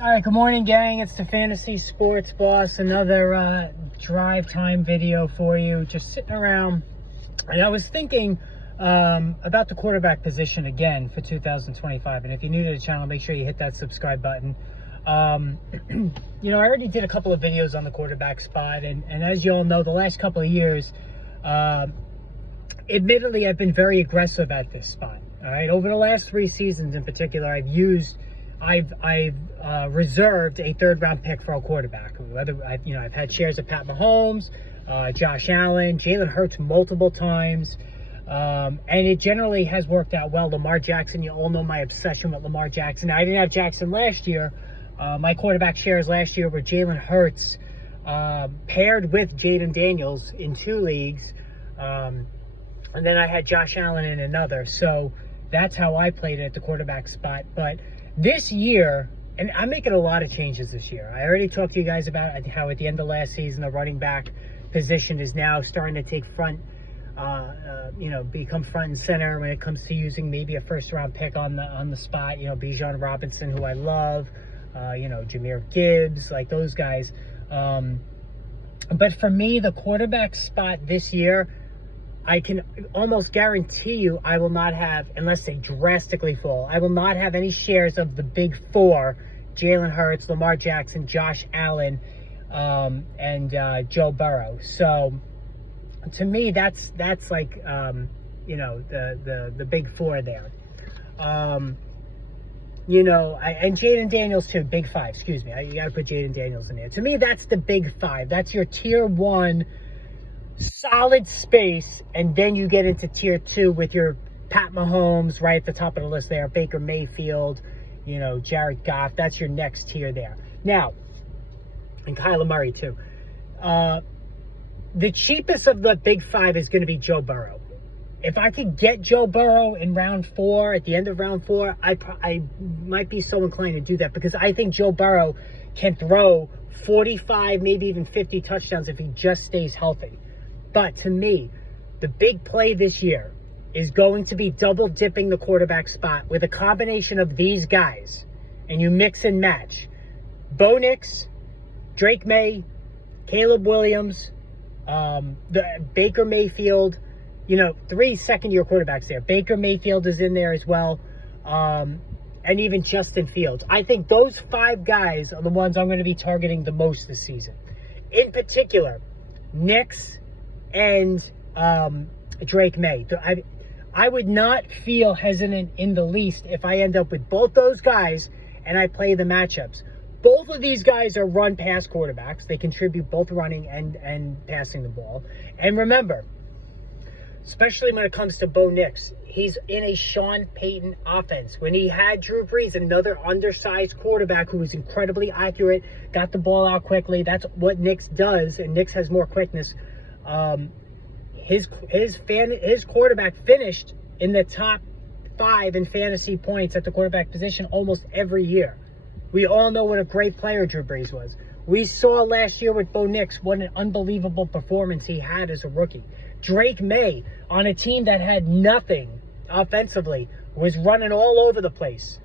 All right, good morning, gang. It's the Fantasy Sports Boss. Another drive time video for you. Just sitting around, and I was thinking about the quarterback position again for 2025. And if you're new to the channel, make sure you hit that subscribe button. I already did a couple of videos on the quarterback spot, and as you all know, the last couple of years, admittedly, I've been very aggressive at this spot. All right, over the last 3 seasons in particular, I've reserved a third-round pick for a quarterback. Whether I've had shares of Pat Mahomes, Josh Allen, Jalen Hurts multiple times, and it generally has worked out well. Lamar Jackson, you all know my obsession with Lamar Jackson. Now, I didn't have Jackson last year. My quarterback shares last year were Jalen Hurts paired with Jaden Daniels in 2 leagues, and then I had Josh Allen in another. So that's how I played it at the quarterback spot. But this year, and I'm making a lot of changes this year. I already talked to you guys about how at the end of last season, the running back position is now starting to take become front and center when it comes to using maybe a first-round pick on the spot. Bijan Robinson, who I love, Jahmyr Gibbs, like those guys. But for me, the quarterback spot this year, I can almost guarantee you I will not have, unless they drastically fall, I will not have any shares of the big 4, Jalen Hurts, Lamar Jackson, Josh Allen, and Joe Burrow. So to me, that's like, the big 4 there. And Jaden Daniels too, big 5, excuse me. You got to put Jaden Daniels in there. To me, that's the big 5. That's your tier 1 solid space, and then you get into tier 2 with your Pat Mahomes right at the top of the list there, Baker Mayfield, Jared Goff. That's your next tier there. Now, and Kyler Murray too. The cheapest of the big 5 is going to be Joe Burrow. If I could get Joe Burrow in round 4, at the end of round 4, I might be so inclined to do that, because I think Joe Burrow can throw 45, maybe even 50 touchdowns if he just stays healthy. But to me, the big play this year is going to be double dipping the quarterback spot with a combination of these guys. And you mix and match. Bo Nix, Drake May, Caleb Williams, Baker Mayfield, 3 second-year quarterbacks there. Baker Mayfield is in there as well. And even Justin Fields. I think those 5 guys are the ones I'm going to be targeting the most this season. In particular, Nix and Drake May. I would not feel hesitant in the least if I end up with both those guys and I play the matchups. Both of these guys are run-pass quarterbacks. They contribute both running and passing the ball. And remember, especially when it comes to Bo Nix, he's in a Sean Payton offense. When he had Drew Brees, another undersized quarterback who was incredibly accurate, got the ball out quickly. That's what Nix does, and Nix has more quickness. His quarterback finished in the top 5 in fantasy points at the quarterback position almost every year. We all know what a great player Drew Brees was. We saw last year with Bo Nix what an unbelievable performance he had as a rookie. Drake May, on a team that had nothing offensively, was running all over the place.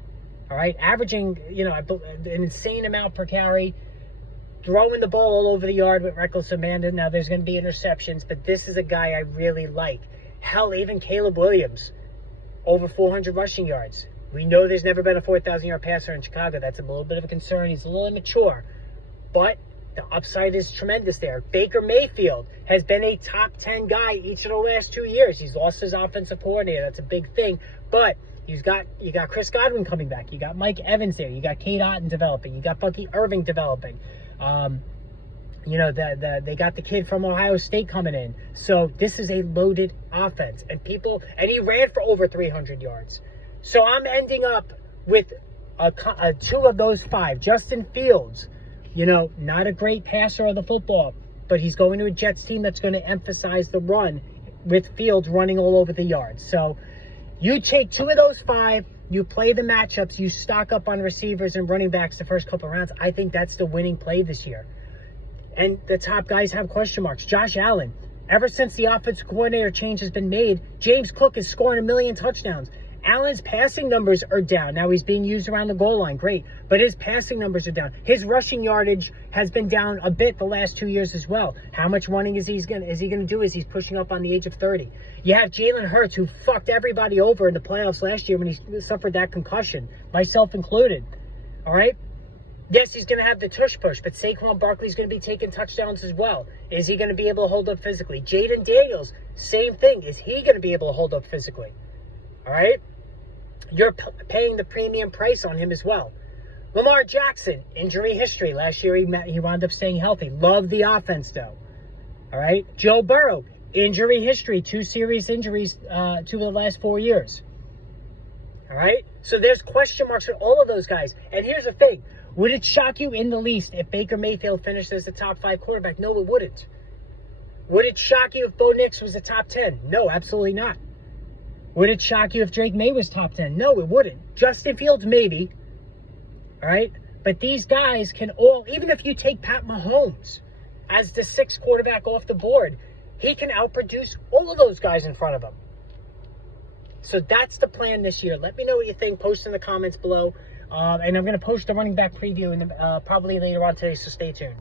All right, averaging, an insane amount per carry, throwing the ball all over the yard with reckless abandon. Now, there's going to be interceptions, but this is a guy I really like. Hell, even Caleb Williams, over 400 rushing yards. We know there's never been a 4,000-yard passer in Chicago. That's a little bit of a concern. He's a little immature, but the upside is tremendous there. Baker Mayfield has been a top 10 guy each of the last 2 years. He's lost his offensive coordinator. That's a big thing, but you got Chris Godwin coming back. You got Mike Evans there. You got Cade Otton developing. You got Bucky Irving developing. They got the kid from Ohio State coming in. So this is a loaded offense. And he ran for over 300 yards. So I'm ending up with 2 of those 5. Justin Fields, not a great passer of the football, but he's going to a Jets team that's going to emphasize the run with Fields running all over the yard. So you take 2 of those 5, you play the matchups, you stock up on receivers and running backs the first couple of rounds. I think that's the winning play this year. And the top guys have question marks. Josh Allen, ever since the offensive coordinator change has been made, James Cook is scoring 1 million touchdowns. Allen's passing numbers are down. Now he's being used around the goal line, great, but his passing numbers are down. His rushing yardage has been down a bit the last 2 years as well. How much running is he going to do as he's pushing up on the age of 30? You have Jalen Hurts, who fucked everybody over in the playoffs last year when he suffered that concussion, myself included. All right? Yes, he's going to have the tush push, but Saquon Barkley's going to be taking touchdowns as well. Is he going to be able to hold up physically? Jaden Daniels, same thing. Is he going to be able to hold up physically? All right? You're paying the premium price on him as well. Lamar Jackson, injury history. Last year he wound up staying healthy. Love the offense, though. All right? Joe Burrow, injury history. 2 serious injuries 2 of the last 4 years. All right? So there's question marks for all of those guys. And here's the thing. Would it shock you in the least if Baker Mayfield finished as the top 5 quarterback? No, it wouldn't. Would it shock you if Bo Nix was a top 10? No, absolutely not. Would it shock you if Drake May was top 10? No, it wouldn't. Justin Fields, maybe. All right? But these guys can all, even if you take Pat Mahomes as the 6th quarterback off the board, he can outproduce all of those guys in front of him. So that's the plan this year. Let me know what you think. Post in the comments below. And I'm going to post the running back preview in probably later on today, so stay tuned.